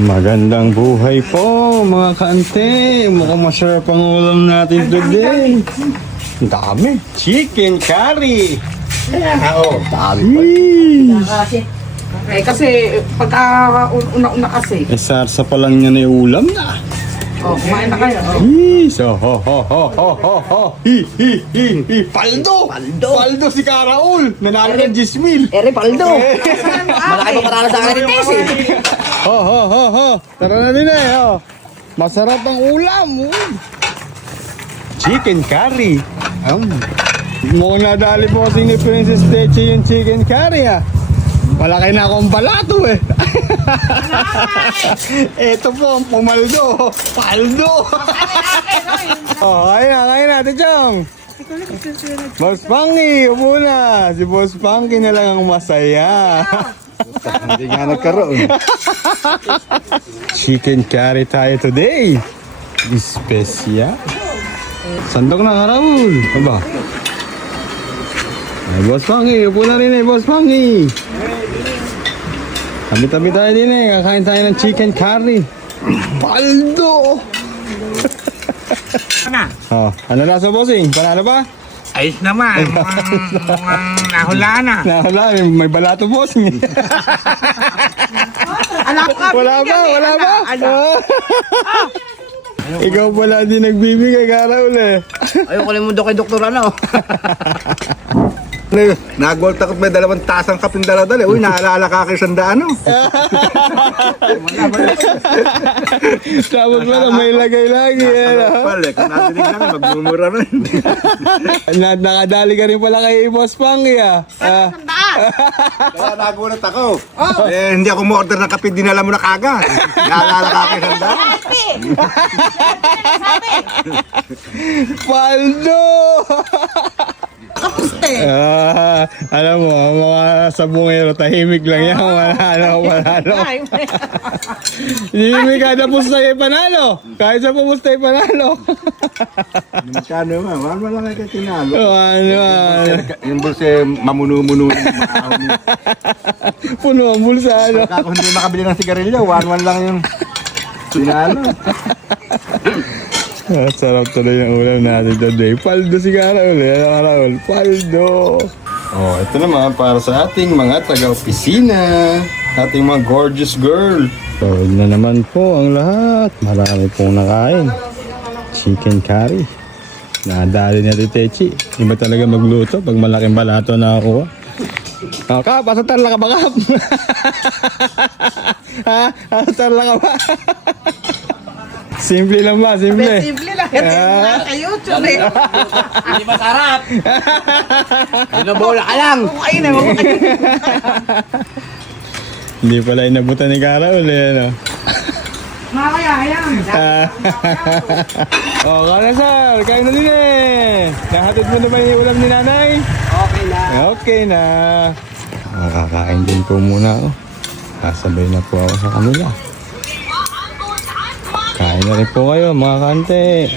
Magandang buhay po mga kaante. Mukhang masarap ang ulam natin today. Ang dami. Chicken curry. Dami. Eh kasi pagka una-una kasi. Sarsa pa lang niya na yung ulam na. Oh, kumain na kayo. So, Paldo si Karaul. Nanalo ng 10,000. Ere, Paldo. Malaki pa parala sa akin ni Tess eh. Tara na din eh. Masarap ang ulam. Chicken curry. Mukhang nadali po kasi ni Princess Techi yung chicken curry Malaki na akong balato eh. Ito po ang pumaldo. Paldo. Kain na, Tichong. Boss Pangy, upo na. Si Boss Pangy na lang ang masaya. Hindi nga nagkaroon. Chicken curry tayo today. Especia. Sandok na, Raul. Aba. Ay, Boss Pangy, upo na rin Boss Pangy. Tabi-tabi tayo din kakain tayo ng chicken curry. Paldo! Ano na sa bossing? Panalo ba? Ayos naman. Mukhang nahulaan na. Wala, may balato bossing. Wala ba? Ikaw pala din nagbibigay, Karaul Ayoko lang mundo kay Doktor ano. Nag-gold ako may 2 tasang kaping dala-dala. Uy, naalala ka kay Sandaan Tapos pala may lagay-lagi. Kung natinig lang, magmumura rin. Nakadali ka rin pala kay Boss Pangy Kaya nagulat ako. Hindi ako mo-order ng kape, dinala mo na kagad. Naalala ka kay Sandaan. Paldo! Alam mo, mga sabungero, tahimik lang yan. Manalo. Hindi kada pustay panalo. Kahit sa pumustay panalo. Magkano yun, wala lang kayo tinalo. Yung bulsa, mamuno-muno. Puno ang bulsa. Kung hindi makabili ng sigarilyo, 1-1 lang yung tinalo. Sarap tuloy ng ulam natin today. Paldo si Karaul. Paldo. Ito naman para sa ating mga taga-opisina. Ating mga gorgeous girl. Na naman po ang lahat. Marami pong nakain. Chicken curry. Nadali na rin Techi. Iba talaga magluto pag malaking balato na ako. Kap, asatan lang ka ba, Kap? Asatan lang ka ba? Simple lang ba? Simple. Simple lang. Sa YouTube eh. Hindi masarap. Binobola ka lang. Kumain na. Hindi pala inabutan ni Karaul Mamaya, ayan. Kala sir, kain na din Nahatid mo naman yung ulam ni nanay? Okay na. Okay na. Makakain din po muna Kasabay na po ako sa kanila. Kain na rin po kayo mga kante.